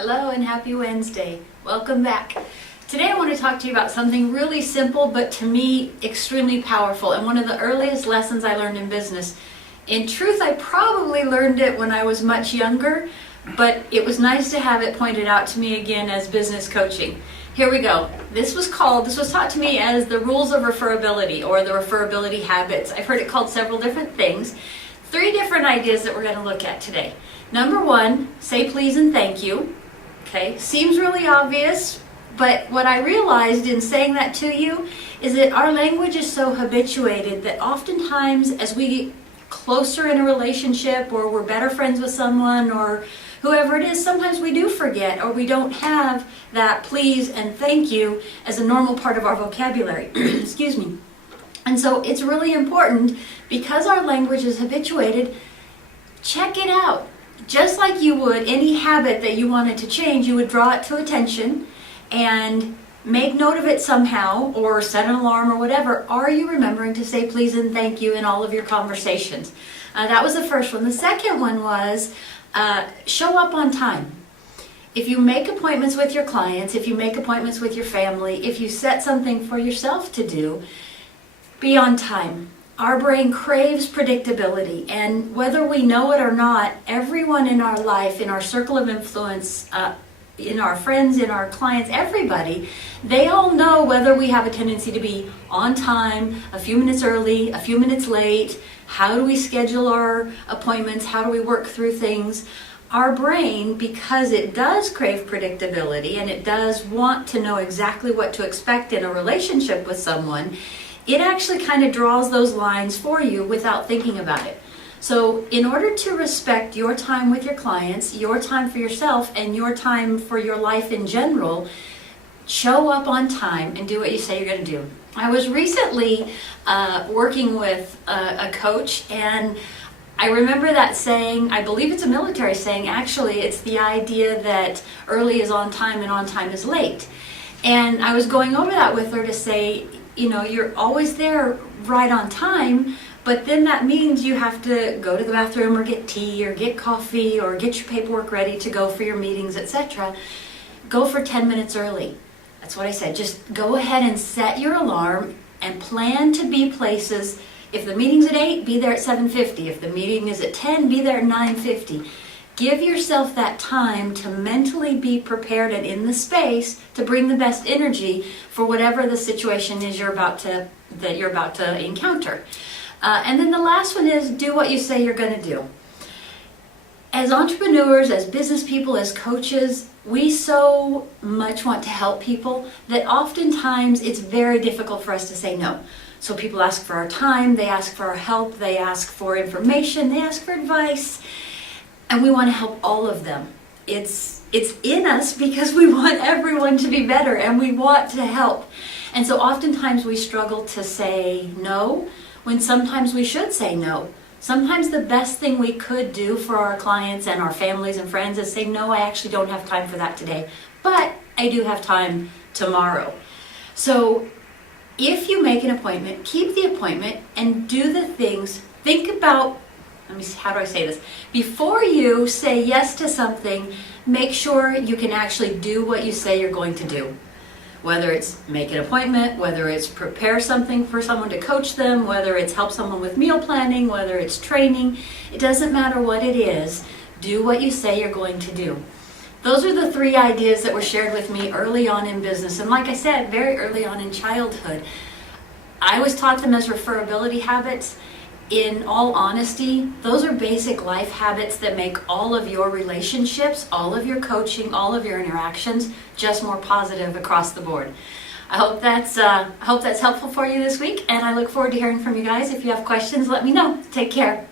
Hello and happy Wednesday. Welcome back. Today I want to talk to you about something really simple but to me extremely powerful and one of the earliest lessons I learned in business. In truth, I probably learned it when I was much younger, but it was nice to have it pointed out to me again as business coaching. Here we go. This was taught to me as the rules of referability or the referability habits. I've heard it called several different things. 3 different ideas that we're going to look at today. Number 1, say please and thank you. Okay, seems really obvious, but what I realized in saying that to you is that our language is so habituated that oftentimes as we get closer in a relationship or we're better friends with someone or whoever it is, sometimes we do forget or we don't have that please and thank you as a normal part of our vocabulary. Excuse me. And so it's really important, because our language is habituated, check it out. Just like you would any habit that you wanted to change, you would draw it to attention and make note of it somehow or set an alarm or whatever. Are you remembering to say please and thank you in all of your conversations? That was the first one. The second one was show up on time. If you make appointments with your clients, if you make appointments with your family, if you set something for yourself to do, be on time. Our brain craves predictability, and whether we know it or not, everyone in our life, in our circle of influence, in our friends, in our clients, everybody, they all know whether we have a tendency to be on time, a few minutes early, a few minutes late. How do we schedule our appointments? How do we work through things? Our brain, because it does crave predictability and it does want to know exactly what to expect in a relationship with someone, it actually kind of draws those lines for you without thinking about it. So in order to respect your time with your clients, your time for yourself, and your time for your life in general, show up on time and do what you say you're going to do. I was recently working with a coach, and I remember that saying. I believe it's a military saying. Actually, it's the idea that early is on time and on time is late. And I was going over that with her to say, you know, you're always there right on time, but then that means you have to go to the bathroom or get tea or get coffee or get your paperwork ready to go for your meetings, etc. Go for 10 minutes early. That's what I said. Just go ahead and set your alarm and plan to be places. If the meeting's at 8, be there at 7:50. If the meeting is at 10, be there at 9:50. Give yourself that time to mentally be prepared and in the space to bring the best energy for whatever the situation is that you're about to encounter. And then the last one is do what you say you're going to do. As entrepreneurs, as business people, as coaches, we so much want to help people that oftentimes it's very difficult for us to say no. So people ask for our time, they ask for our help, they ask for information, they ask for advice. And we want to help all of them. It's in us because we want everyone to be better and we want to help. And so oftentimes we struggle to say no when sometimes we should say no. Sometimes the best thing we could do for our clients and our families and friends is say, no, I actually don't have time for that today, but I do have time tomorrow. So if you make an appointment, keep the appointment and do the things. Think about, how do I say this? Before you say yes to something, make sure you can actually do what you say you're going to do. Whether it's make an appointment, whether it's prepare something for someone to coach them, whether it's help someone with meal planning, whether it's training, it doesn't matter what it is, do what you say you're going to do. Those are the 3 ideas that were shared with me early on in business. And like I said, very early on in childhood. I was taught them as referability habits. In all honesty, those are basic life habits that make all of your relationships, all of your coaching, all of your interactions just more positive across the board. I hope that's helpful for you this week, and I look forward to hearing from you guys. If you have questions, let me know. Take care.